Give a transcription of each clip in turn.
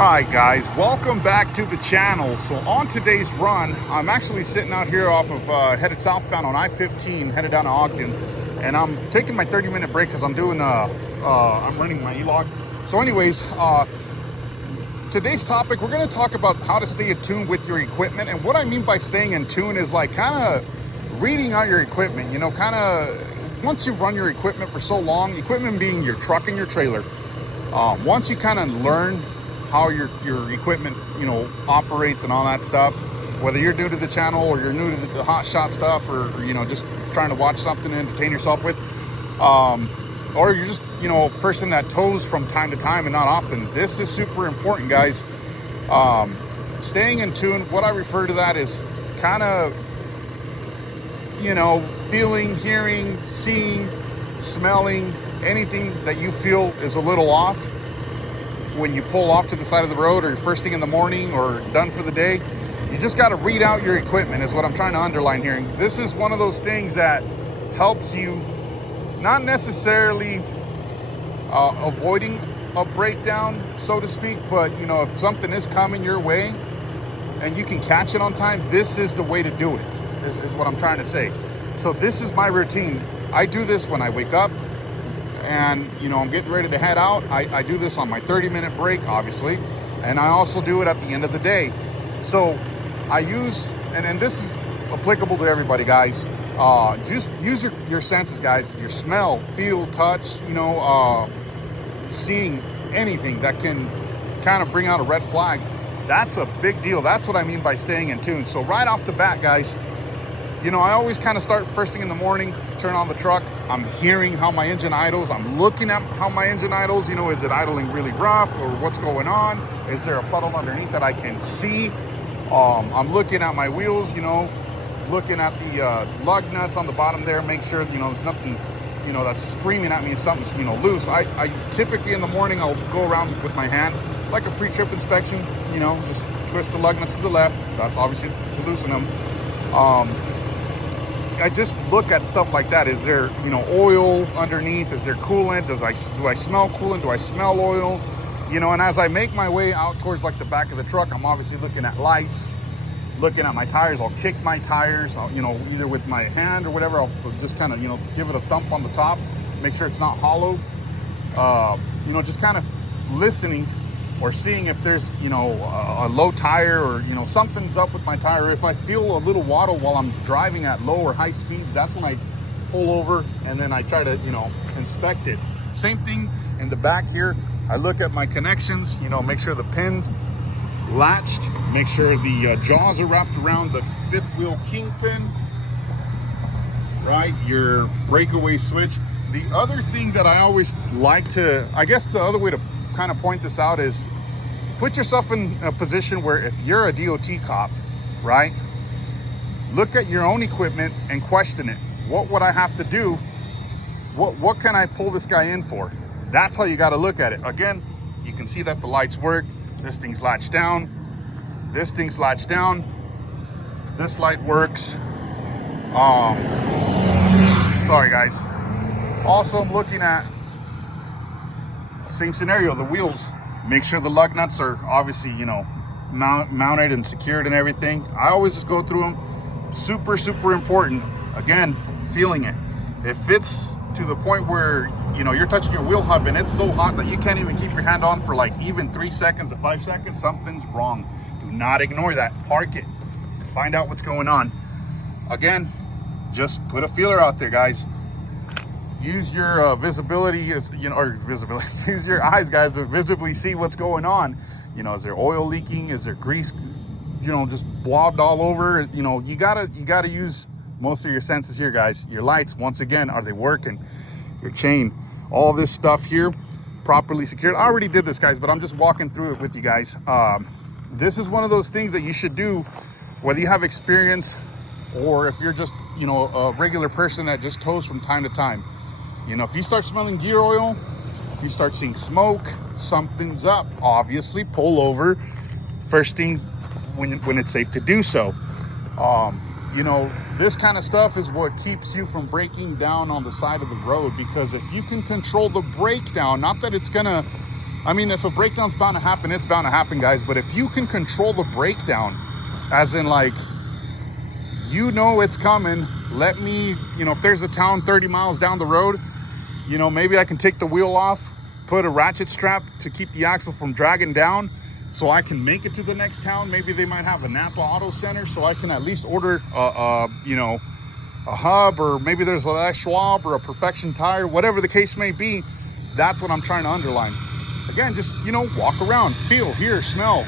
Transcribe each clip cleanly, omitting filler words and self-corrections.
Alright guys, welcome back to the channel. So on today's run, I'm actually sitting out here off of headed southbound on I-15, headed down to Ogden, and I'm taking my 30-minute break because I'm doing I'm running my e-log. So anyways, today's topic, we're going to talk about how to stay in tune with your equipment. And what I mean by staying in tune is like kind of reading out your equipment, you know, kind of once you've run your equipment for so long, equipment being your truck and your trailer, once you kind of learn how your equipment, you know, operates and all that stuff, whether you're new to the channel or you're new to the hot shot stuff, or you know, just trying to watch something to entertain yourself with, or you're just, you know, a person that tows from time to time and not often, this is super important, guys. Staying in tune, what I refer to that is kind of, you know, feeling, hearing, seeing, smelling, anything that you feel is a little off when you pull off to the side of the road or first thing in the morning or done for the day. You just got to read out your equipment is what I'm trying to underline here. This is one of those things that helps you not necessarily avoiding a breakdown, so to speak, but you know, if something is coming your way and you can catch it on time, this is the way to do it, is what I'm trying to say. So this is my routine. I do this when I wake up and, you know, I'm getting ready to head out. I do this on my 30-minute break, obviously, and I also do it at the end of the day. So I use, and this is applicable to everybody, guys. Just use your senses, guys. Your smell, feel, touch, you know, seeing anything that can kind of bring out a red flag. That's a big deal. That's what I mean by staying in tune. So right off the bat, guys, you know, I always kind of start first thing in the morning, turn on the truck. I'm hearing how my engine idles. I'm looking at how my engine idles. You know, is it idling really rough or what's going on? Is there a puddle underneath that I can see? I'm looking at my wheels, you know, looking at the lug nuts on the bottom there, make sure, you know, there's nothing, you know, that's screaming at me, something's, you know, loose. I typically in the morning, I'll go around with my hand, like a pre-trip inspection, you know, just twist the lug nuts to the left. That's obviously to loosen them. I just look at stuff like that. Is there, you know, oil underneath? Is there coolant? Do I smell coolant? Do I smell oil? You know, and as I make my way out towards like the back of the truck, I'm obviously looking at lights, looking at my tires. I'll kick my tires, you know, either with my hand or whatever. I'll just kind of, you know, give it a thump on the top, make sure it's not hollow. You know, just kind of listening or seeing if there's, you know, a low tire or, you know, something's up with my tire. If I feel a little waddle while I'm driving at low or high speeds, that's when I pull over and then I try to, you know, inspect it. Same thing in the back here. I look at my connections, you know, make sure the pins latched, make sure the jaws are wrapped around the fifth wheel kingpin, right? Your breakaway switch. The other thing that I always like to, I guess the other way to kind of point this out is put yourself in a position where if you're a DOT cop, right, look at your own equipment and question it. What would I have to do? What can I pull this guy in for? That's how you got to look at it. Again, you can see that the lights work. This thing's latched down. This thing's latched down. This light works. Sorry guys. Also, I'm looking at same scenario, the wheels. Make sure the lug nuts are obviously, you know, mounted and secured and everything. I always just go through them. Super, super important. Again, feeling it. If it's to the point where, you know, you're touching your wheel hub and it's so hot that you can't even keep your hand on for like even 3 seconds to 5 seconds, something's wrong. Do not ignore that. Park it. Find out what's going on. Again, just put a feeler out there, guys. Use your visibility, as you know, or visibility. Use your eyes, guys, to visibly see what's going on. You know, is there oil leaking? Is there grease, you know, just blobbed all over? You know, you gotta use most of your senses here, guys. Your lights, once again, are they working? Your chain, all this stuff here, properly secured. I already did this, guys, but I'm just walking through it with you guys. This is one of those things that you should do, whether you have experience or if you're just, you know, a regular person that just tows from time to time. You know, if you start smelling gear oil, you start seeing smoke, something's up. Obviously, pull over first thing when it's safe to do so. You know, this kind of stuff is what keeps you from breaking down on the side of the road, because if you can control the breakdown, not that it's gonna I mean, if a breakdown's bound to happen, it's bound to happen, guys. But if you can control the breakdown, as in like, you know it's coming, let me, you know, if there's a town 30 miles down the road, you know, maybe I can take the wheel off, put a ratchet strap to keep the axle from dragging down so I can make it to the next town. Maybe they might have a Napa Auto Center, so I can at least order, you know, a hub, or maybe there's a Schwab or a Perfection tire, whatever the case may be. That's what I'm trying to underline. Again, just, you know, walk around, feel, hear, smell,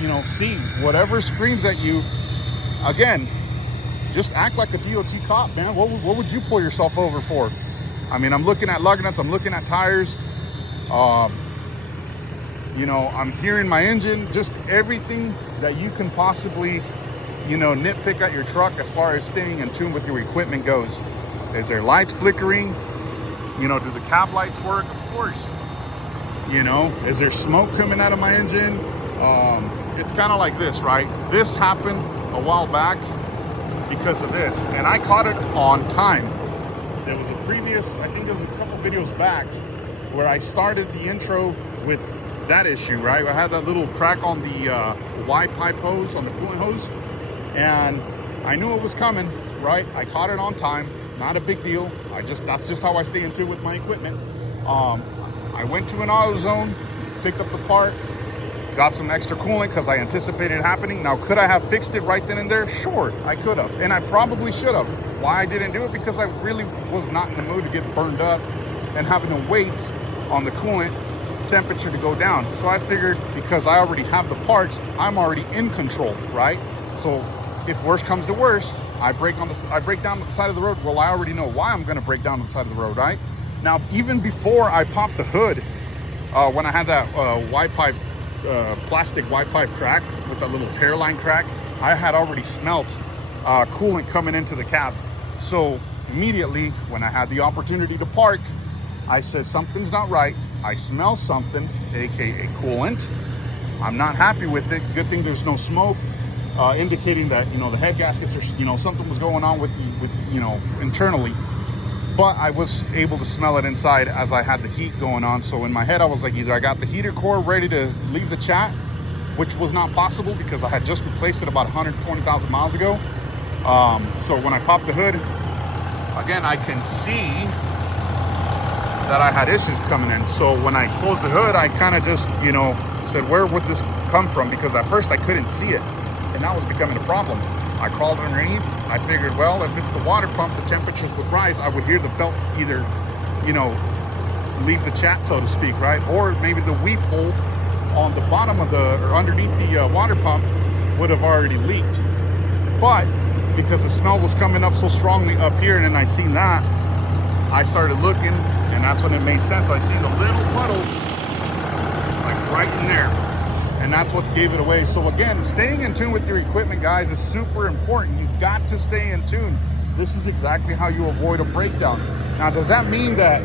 you know, see, whatever screams at you. Again, just act like a DOT cop, man. What would you pull yourself over for? I mean, I'm looking at lug nuts, I'm looking at tires. You know, I'm hearing my engine, just everything that you can possibly, you know, nitpick at your truck as far as staying in tune with your equipment goes. Is there lights flickering? You know, do the cab lights work? Of course. You know, is there smoke coming out of my engine? It's kind of like this, right? This happened a while back because of this, and I caught it on time. There was a previous, I think it was a couple videos back, where I started the intro with that issue, right? I had that little crack on the Y pipe hose, on the coolant hose, and I knew it was coming, right? I caught it on time, not a big deal. That's just how I stay in tune with my equipment. I went to an AutoZone, picked up the part, got some extra coolant because I anticipated it happening. Now, could I have fixed it right then and there? Sure, I could have, and I probably should have. Why I didn't do it? Because I really was not in the mood to get burned up and having to wait on the coolant temperature to go down. So I figured, because I already have the parts, I'm already in control, right? So if worst comes to worst, I break down the side of the road. Well, I already know why I'm going to break down the side of the road, right? Now, even before I popped the hood, when I had that Y-pipe, plastic Y-pipe crack with that little hairline crack, I had already smelt coolant coming into the cab. So immediately when I had the opportunity to park, I said, something's not right. I smell something, AKA coolant. I'm not happy with it. Good thing there's no smoke, indicating that, you know, the head gaskets are, you know, something was going on with you know, internally. But I was able to smell it inside as I had the heat going on. So in my head, I was like, either I got the heater core ready to leave the chat, which was not possible because I had just replaced it about 120,000 miles ago. So when I popped the hood, again, I can see that I had issues coming in. So when I closed the hood, I kind of just, you know, said, where would this come from? Because at first I couldn't see it, and that was becoming a problem. I crawled underneath. I figured, well, if it's the water pump, the temperatures would rise. I would hear the belt either, you know, leave the chat, so to speak, right? Or maybe the weep hole on the bottom of or underneath the water pump would have already leaked. But because the smell was coming up so strongly up here, and then I seen that, I started looking, and that's when it made sense. I seen a little puddle, like right in there. And that's what gave it away. So again, staying in tune with your equipment, guys, is super important. You've got to stay in tune. This is exactly how you avoid a breakdown. Now, does that mean that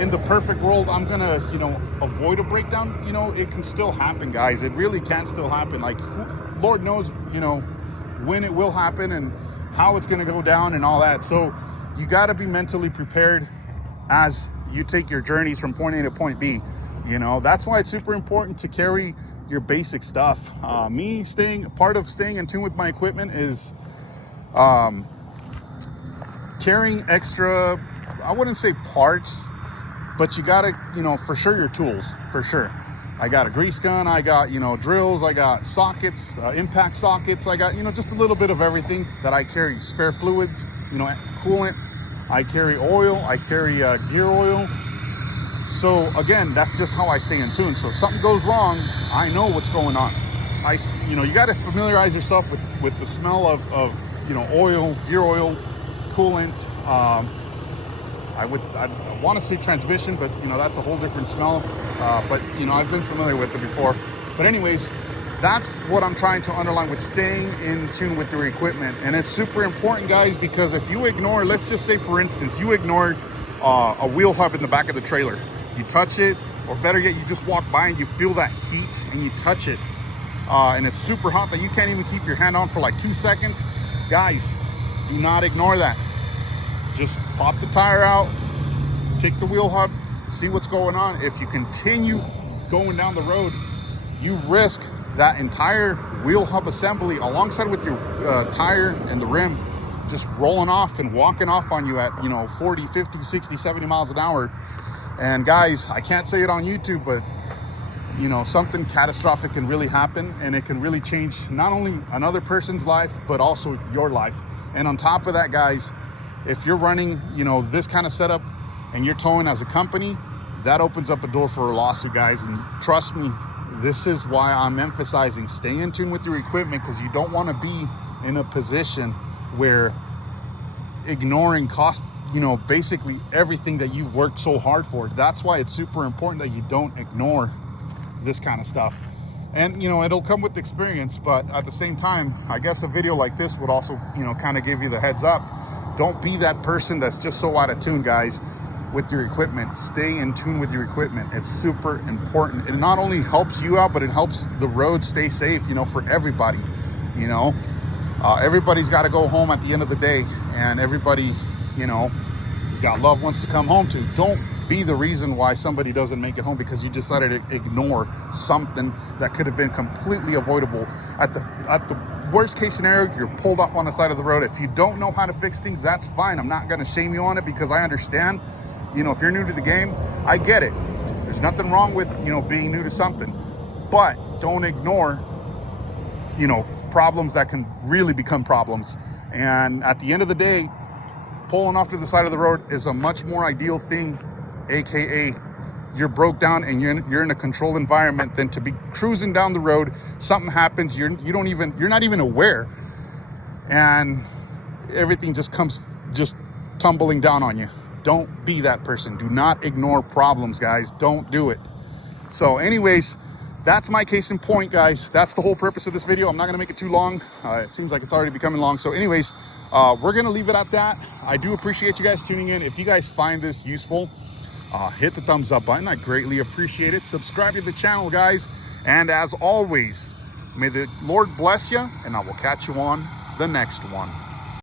in the perfect world, I'm gonna, you know, avoid a breakdown? You know, it can still happen, guys. It really can still happen. Like, Lord knows, you know, when it will happen and how it's gonna go down and all that. So you gotta be mentally prepared as you take your journeys from point A to point B. You know, that's why it's super important to carry your basic stuff. Part of staying in tune with my equipment is carrying extra, I wouldn't say parts, but you gotta, you know, for sure your tools, for sure. I got a grease gun, I got, you know, drills, I got sockets, impact sockets, I got, you know, just a little bit of everything that I carry. Spare fluids, you know, coolant, I carry oil, I carry gear oil. So again, that's just how I stay in tune. So if something goes wrong, I know what's going on. You know, you got to familiarize yourself with the smell of you know, oil, gear oil, coolant. I want to say transmission, but you know, that's a whole different smell. But you know, I've been familiar with it before. But anyways, that's what I'm trying to underline with staying in tune with your equipment. And it's super important, guys, because if you ignore, let's just say for instance, you ignored a wheel hub in the back of the trailer. You touch it, or better yet, you just walk by and you feel that heat and you touch it. And it's super hot that you can't even keep your hand on for like 2 seconds. Guys, do not ignore that. Just pop the tire out, take the wheel hub, see what's going on. If you continue going down the road, you risk that entire wheel hub assembly alongside with your tire and the rim just rolling off and walking off on you at, you know, 40, 50, 60, 70 miles an hour. And guys, I can't say it on YouTube, but you know, something catastrophic can really happen, and it can really change not only another person's life, but also your life. And on top of that, guys, if you're running, you know, this kind of setup and you're towing as a company, that opens up a door for a lawsuit, guys. And trust me, this is why I'm emphasizing stay in tune with your equipment, because you don't want to be in a position where ignoring cost, you know, basically everything that you've worked so hard for. That's why it's super important that you don't ignore this kind of stuff. And you know, it'll come with experience, but at the same time, I guess a video like this would also, you know, kind of give you the heads up. Don't be that person that's just so out of tune, guys, with your equipment. Stay in tune with your equipment. It's super important. It not only helps you out, but it helps the road stay safe, you know, for everybody. You know, everybody's got to go home at the end of the day, and everybody, you know, has got loved ones to come home to. Don't be the reason why somebody doesn't make it home because you decided to ignore something that could have been completely avoidable. At the worst case scenario, you're pulled off on the side of the road. If you don't know how to fix things, that's fine. I'm not going to shame you on it, because I understand, you know, if you're new to the game, I get it. There's nothing wrong with, you know, being new to something, but don't ignore, you know, problems that can really become problems. And at the end of the day, pulling off to the side of the road is a much more ideal thing, aka you're broke down and you're in a controlled environment, than to be cruising down the road, something happens, you're not even aware, and everything just comes just tumbling down on you. Don't be that person. Do not ignore problems, guys. Don't do it. So anyways, that's my case in point, guys. That's the whole purpose of this video. I'm not gonna make it too long. It seems like it's already becoming long. So anyways, we're gonna leave it at that. I do appreciate you guys tuning in. If you guys find this useful, hit the thumbs up button. I greatly appreciate it. Subscribe to the channel, guys. And as always, may the Lord bless you, and I will catch you on the next one.